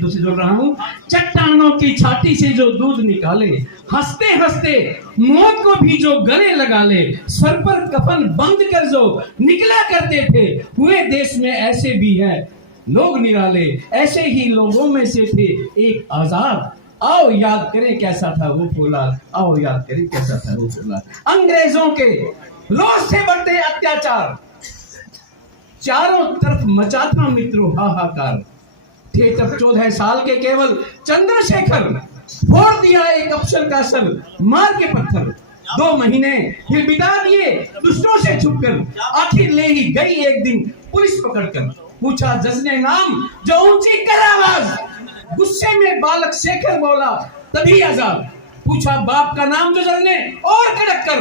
से जोड़ रहा हूँ। चट्टानों की छाती से जो दूध निकाले, हंसते हंसते मौत को भी जो गले लगा ले, सर पर कफन बंद कर जो निकला करते थे, हुए देश में ऐसे भी हैं लोग निराले, ऐसे ही लोगों में से थे एक आजाद। आओ याद करें कैसा था वो फौलाद, आओ याद करें कैसा था वो फौलाद। अंग्रेजों के रोज से बढ़ते अत्याचार, चारों तरफ मचा था मित्रों हाहाकार। थे तब 14 साल के केवल चंद्रशेखर, फोड़ दिया एक अफसर का सर मार के पत्थर। 2 महीने फिर बिता दिए दुष्टों से छुपकर, आखिर ले ही गई एक दिन पुलिस पकड़कर। पूछा जज ने नाम जो ऊंची कर आवाज, गुस्से में बालक शेखर बोला तभी आजाद। पूछा बाप का नाम जो जज ने और कड़क कर,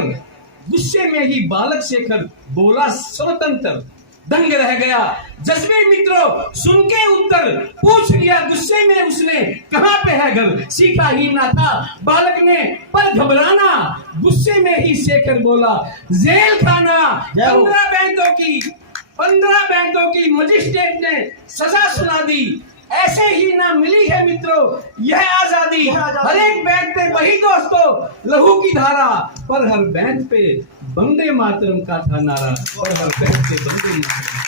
गुस्से में ही बालक शेखर बोला स्वतंत्र। दंग रह गया जज्बे मित्रों सुन के उत्तर, पूछ लिया गुस्से में उसने कहां पे है घर। सीखा ही ना था बालक ने पर घबराना, गुस्से में ही शेखर बोला जेल खाना। 15 बैंकों की मजिस्ट्रेट ने सजा सुना दी, ऐसे ही ना मिली है मित्रों यह आजादी। हर एक बैंक पे वही दोस्तों लहू की धारा, पर हर बैंक पे वंदे मातरम का था नारा, पर हर बैंक पे वंदे मातरम।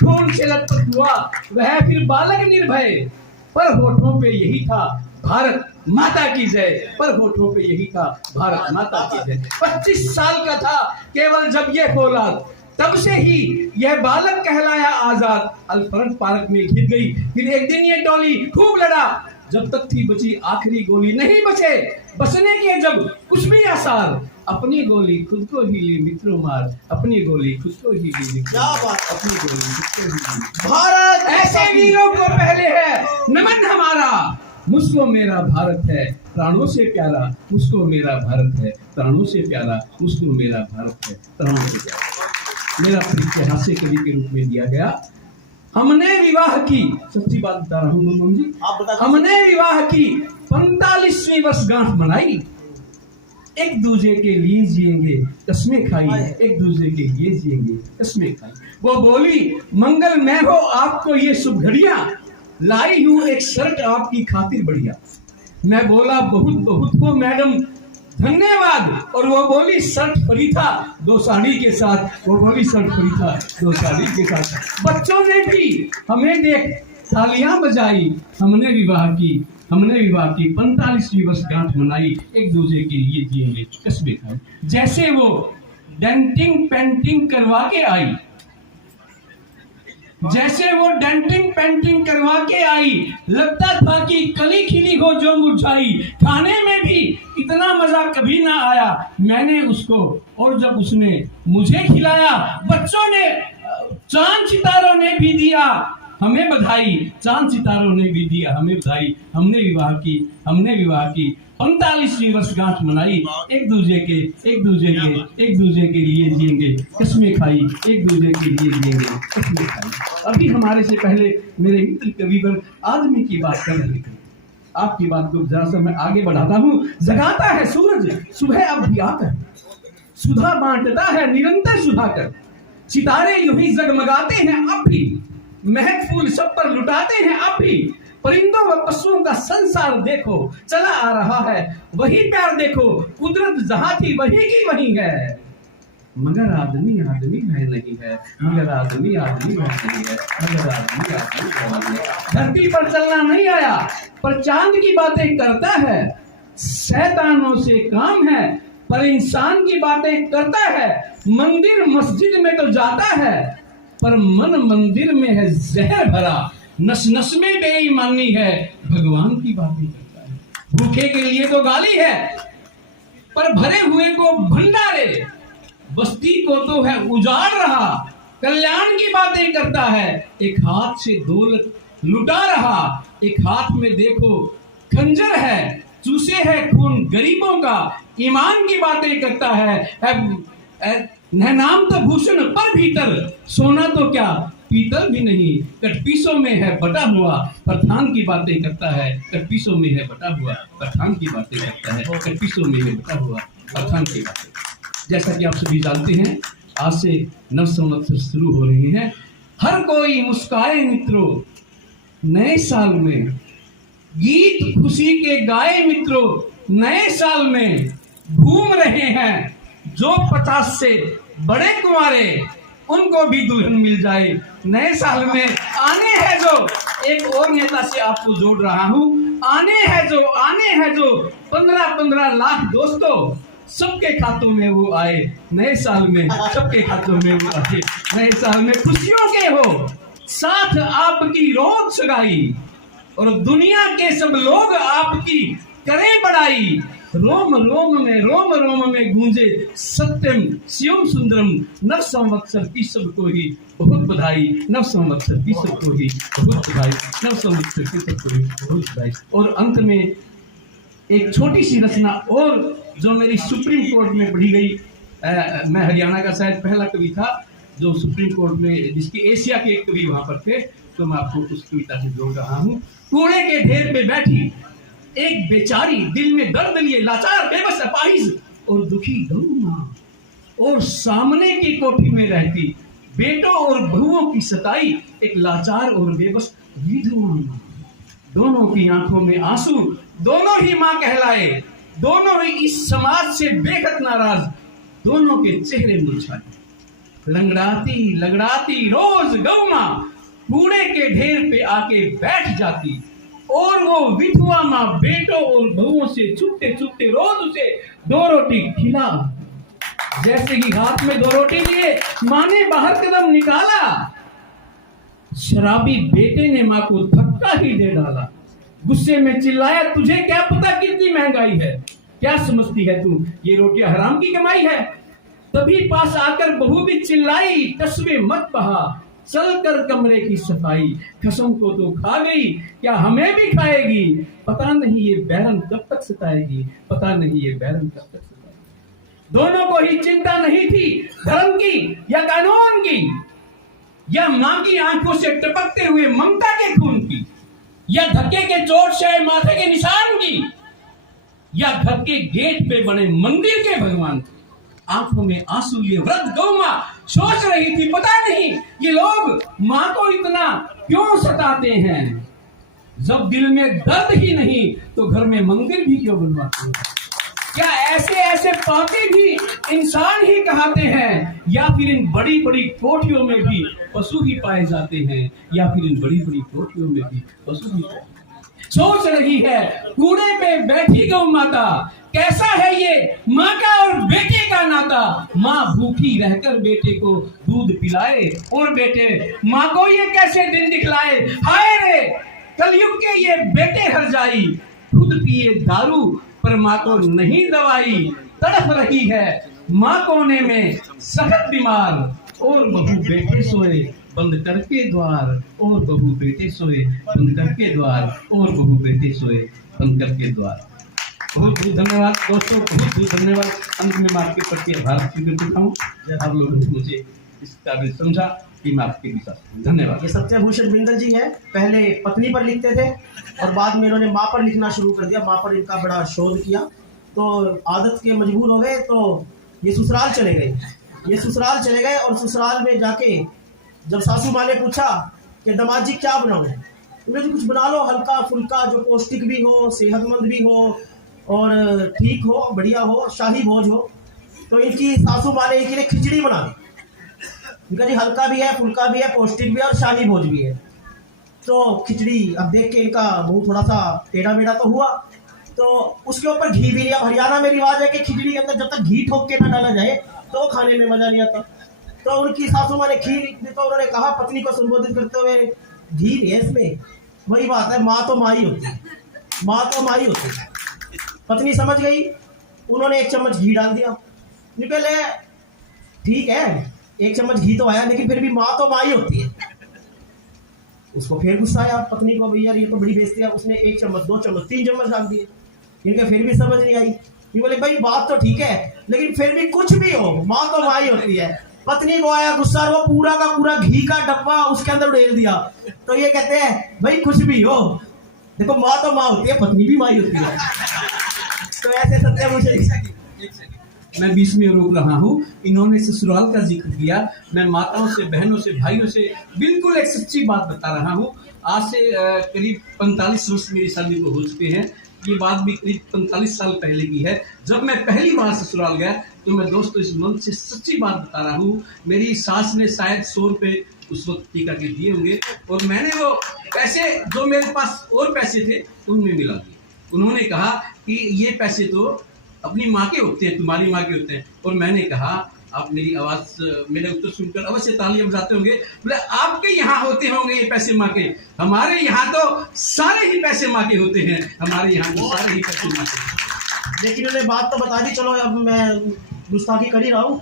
खून से लथपथ हुआ वह फिर बालक निर्भय, पर होठों पे यही था भारत माता की जय, पर होठों पे यही था भारत माता की जय। 25 साल का था केवल जब ये फौलाद, तब से ही यह बालक कहलाया आजाद। अल्फ्रेड पार्क में घिर गई फिर एक दिन ये टोली, खूब लड़ा जब तक थी बची आखिरी गोली। नहीं बचे बचने के जब कुछ भी आसार, अपनी गोली खुद को ही ली मित्रों मार, अपनी गोली खुद को ही ली मित्रों मार, अपनी गोली खुद को ही ली। भारत ऐसे वीरों को पहले है नमन हमारा, मुझको मेरा भारत है प्राणों से प्यारा, मुझको मेरा भारत है प्राणों से प्यारा, मुझको मेरा भारत है प्राणों से प्यारा। मेरा परिचय हास्य कवि के रूप में दिया गया। हमने विवाह की, सच्ची बात बता रहा हूँ जी, हमने विवाह की 45वीं वर्षगांठ मनाई, एक दूसरे के लिए जिएंगे कस्में खाई, एक दूसरे के लिए जिएंगे कस्में खाई। वो बोली मंगल मैं हो आपको ये शुभ घड़ियां, लाई हूँ एक शर्ट आपकी खातिर बढ़िया। मैं बोला बहुत बहुत हो मैडम धन्यवाद, और वो बोली शर्ट फ्री था 2 साड़ी के साथ, वो बोली शर्ट फ्री था 2 साड़ी के साथ। बच्चों ने भी हमें देख तालियां बजाई, हमने विवाह की 45वीं वर्षगांठ मनाई, एक दूसरे के लिए जिएंगे कस्में खाई। जैसे वो डेंटिंग पेंटिंग करवा के आई, जैसे वो डेंटिंग पेंटिंग करवा के आई, लगता था कि कली खिली हो जो मुरझाई। खाने में भी इतना मजा कभी ना आया मैंने उसको, और जब उसने मुझे खिलाया। बच्चों ने चांद सितारों ने भी दिया हमें बधाई, चांद सितारों ने भी दिया हमें बधाई। हमने विवाह की 45वीं वर्षगांठ मनाई, एक दूसरे के लिए जिएंगे कस्में खाई, एक दूसरे के लिए जिएंगे कस्में खाई। अभी हमारे से पहले मेरे मित्र कविवर आदमी की बात कर रहे थे, आपकी बात को जरा सा मैं आगे बढ़ाता हूँ। जगाता है सूरज सुबह अब भी आकर, सुधा बांटता है निरंतर सुधाकर। सितारे यूं ही जगमगाते हैं अब भी, महक फूल सब पर लुटाते हैं अब भी। परिंदों व पशुओं का संसार देखो चला आ रहा है, वही प्यार देखो कुदरत जहां थी वही की वही है। मगर आदमी वह नहीं है, मगर आदमी वह नहीं है, मगर आदमी वह नहीं है। धरती पर चलना नहीं आया पर चांद की बातें करता है, शैतानों से काम है पर इंसान की बातें करता है। मंदिर मस्जिद में तो जाता है पर मन मंदिर में है जहर भरा, नस नस में बेईमानी है भगवान की बातें करता है। भूखे के लिए तो गाली है पर भरे हुए को भंडारे, बस्ती को तो है उजाड़ रहा, कल्याण की बातें करता है। एक हाथ से दौलत लुटा रहा, एक हाथ में देखो खंजर है, चूसे है खून गरीबों का, ईमान की बातें करता है। नाम तो भूषण पर भीतर, सोना तो क्या पीतल भी नहीं, कटपीसों में है बटा हुआ, प्रधान की बातें करता है। कटपीसों में है बटा हुआ, प्रधान की बातें करता है। कटपीसों में है बटा हुआ, प्रधान की बातें। जैसा कि आप सभी जानते हैं आज से नव संवत्सर शुरू हो रहे हैं। हर कोई मुस्काए मित्रों, नए साल में गीत खुशी के गाए मित्रों, नए साल में घूम रहे हैं जो 50 से बड़े कुंवारे, उनको भी दुल्हन मिल जाए। नए साल में आने हैं जो, एक और नेता से आपको जोड़ रहा हूं, आने हैं जो 15-15 लाख दोस्तों, सबके खातों में वो आए। नए साल में सबके खातों में वो आए। नए साल में खुशियों के हो साथ आपकी रोज सगाई, और दुनिया के सब लोग आपकी करें बड़ाई। रोम रोम में गूंजे सत्यम शिवम सुंदरम, नव संवत्सर की सबको ही बहुत बधाई, नव संवत्सर की सबको ही बहुत बधाई, नव संवत्सर की सबको ही बहुत बधाई। और अंत में एक छोटी सी रचना और जो मेरी सुप्रीम कोर्ट में पढ़ी गई, मैं हरियाणा का शायद पहला कवि था जो सुप्रीम कोर्ट में, जिसकी एशिया के एक कवि वहां पर थे, तो मैं आपको उस कविता से जोड़ रहा हूँ। कूड़े के ढेर पे बैठी एक बेचारी, दिल में दर्द लिए लाचार बेबस अपाहिज और दुखी गौ माँ, और सामने की कोठी में रहती बेटों और बहुओं की सताई एक लाचार और बेबस विधवा माँ। दोनों की आंखों में आंसू, दोनों ही माँ कहलाए, दोनों ही इस समाज से बेहद नाराज, दोनों के चेहरे मुरझाए। लंगड़ाती रोज गौ माँ कूड़े के ढेर पे आके बैठ जाती, और वो विधवा माँ बेटों और बहुओं से छुपते छुपते रोज उसे 2 रोटी खिला। जैसे ही हाथ में 2 रोटी लिए माँ ने बाहर कदम निकाला, शराबी बेटे ने माँ को धक्का ही दे डाला। गुस्से में चिल्लाया, तुझे क्या पता कितनी महंगाई है, क्या समझती है तू ये रोटियां हराम की कमाई है। तभी पास आकर बहू भी चिल्लाई, तस्वे मत बहा, चल कर कमरे की सफाई, कसम को तो खा गई, क्या हमें भी खाएगी, पता नहीं ये बैरन कब तक सताएगी, पता नहीं ये बैरन कब तक सताएगी। दोनों को ही चिंता नहीं थी धर्म की या कानून की, या मां की आंखों से टपकते हुए ममता के खून की, या धक्के के चोट से माथे के निशान की, या घर के गेट पे बने मंदिर के भगवान की। आंखों में आंसू लिए वृद्ध गौ मां सोच रही थी, पता नहीं ये लोग मां को इतना क्यों सताते हैं। जब दिल में दर्द ही नहीं तो घर में मंदिर भी क्यों बनवाते हैं। क्या ऐसे पापी भी इंसान ही कहते हैं, या फिर इन बड़ी बड़ी कोठियों में भी पशु ही पाए जाते हैं, या फिर इन बड़ी बड़ी कोठियों में भी पशु ही पाए। सोच रही है कूड़े पे बैठी गौ माता, कैसा है ये माँ का और बेटे का नाता। माँ भूखी रहकर बेटे को दूध पिलाए, और बेटे माँ को ये कैसे दिन दिखलाए। हाय रे कलयुग के ये बेटे हर जाई, खुद पिए दारू पर माँ को नहीं दवाई। तड़प रही है माँ कोने में सख्त बीमार, और बहू बेटे सोए बंद करके द्वार, और बहू बेटे सोए बंद करके द्वार, और बहू बेटे सोए बंद करके द्वार। बहुत बहुत धन्यवाद दोस्तों, बहुत बहुत धन्यवाद। अंत में मैं आपके प्रति आभार व्यक्त करता हूँ, आप लोगों ने मुझे इस काबिल समझा कि मैं आपके विश्वास। धन्यवाद। ये सत्यभूषण बिंदल जी हैं, पहले पत्नी पर लिखते थे और बाद में इन्होंने माँ पर लिखना शुरू कर दिया। माँ पर इनका बड़ा शोध किया, तो आदत के मजबूर हो गए, तो ये ससुराल चले गए। और ससुराल में जाके जब सासू माँ ने पूछा कि दामाद जी क्या बनाऊं, उन्हें कुछ बना लो हल्का फुल्का, जो पौष्टिक भी हो, सेहतमंद भी हो और ठीक हो, बढ़िया हो, शाही भोज हो। तो इनकी सासू माँ ने इनके लिए खिचड़ी बना दी। इनका जी हल्का भी है, फुल्का भी है, पौष्टिक भी है और शाही भोज भी है। तो खिचड़ी अब देख के इनका मुंह थोड़ा सा टेढ़ा मेढ़ा तो हुआ, तो उसके ऊपर घी भी नहीं। अब हरियाणा में रिवाज है कि खिचड़ी के अंदर जब तक घी ठोक के ना डाला जाए तो खाने में मजा नहीं आता। तो उनकी सासू माँ ने खीर, तो उन्होंने कहा पत्नी को संबोधित करते हुए, घी नहीं है इसमें। वही बात है, माँ तो माँ ही होती है, माँ तो माँ ही होती है। पत्नी समझ गई, उन्होंने 1 चम्मच घी डाल दिया। पहले ठीक है 1 चम्मच घी तो आया, लेकिन फिर भी माँ तो माँ ही होती है। उसको फिर गुस्सा आया पत्नी को, भैया ये तो बड़ी बेइज्जती है। उसने 1 चम्मच 2 चम्मच 3 चम्मच डाल दिए। इनके फिर भी समझ नहीं आई। ये बोले भाई बात तो ठीक है, लेकिन फिर भी कुछ भी हो माँ तो माँ ही होती है। पत्नी को आया गुस्सा, वो पूरा का पूरा घी का डब्बा उसके अंदर उड़ेल दिया। तो ये कहते हैं भाई कुछ भी हो, देखो माँ तो माँ होती है, पत्नी भी माँ ही होती है। तो ऐसे सत्यभूषण, मैं बीच में रोक रहा हूँ। इन्होंने ससुराल का जिक्र किया, मैं माताओं से, बहनों से, भाइयों से बिल्कुल एक सच्ची बात बता रहा हूँ। आज से करीब 45 वर्ष मेरी शादी को हो चुके हैं। ये बात भी करीब 45 साल पहले की है, जब मैं पहली बार ससुराल गया। तो मैं दोस्तों इस मन से सच्ची बात बता रहा हूँ, मेरी सास ने शायद 100 रुपये उस वक्त टीका के दिए होंगे, और मैंने वो पैसे जो मेरे पास और पैसे थे उनमें मिला दिए। उन्होंने कहा कि ये पैसे तो अपनी माँ के होते हैं, तुम्हारी माँ के होते हैं। और मैंने कहा, आप मेरी आवाज़, मेरे उत्तर सुनकर अवश्य तालियां बजाते होंगे। बोले आपके यहाँ होते होंगे ये पैसे माँ के, हमारे यहाँ तो सारे ही पैसे माँ के होते हैं, हमारे यहाँ तो सारे ही पैसे माँ के। लेकिन उन्हें बात तो बता दी, चलो अब मैं गुस्ताखी कर ही रहा हूँ,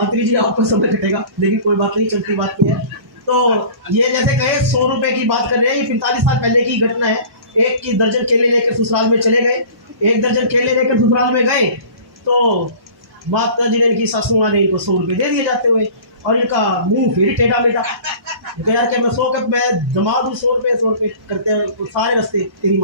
अत्री जी आपको समय कटेगा, लेकिन कोई बात नहीं, चलती बात नहीं है। तो ये जैसे कहे 100 रुपये की बात कर रहे हैं, ये 45 साल पहले की घटना है। एक की दर्जन केले लेकर ससुराल में चले गए, एक दर्जन केले लेकर ससुराल में गए, तो बात जिन्हें इनकी सासू माँ ने इनको 100 रुपये दे दिए जाते हुए, और इनका मुंह फिर टेढ़ा मेढ़ा। यार क्या मैं 100 के मैं जमा दूँ 100 रुपये करते हैं, सारे रास्ते तेरी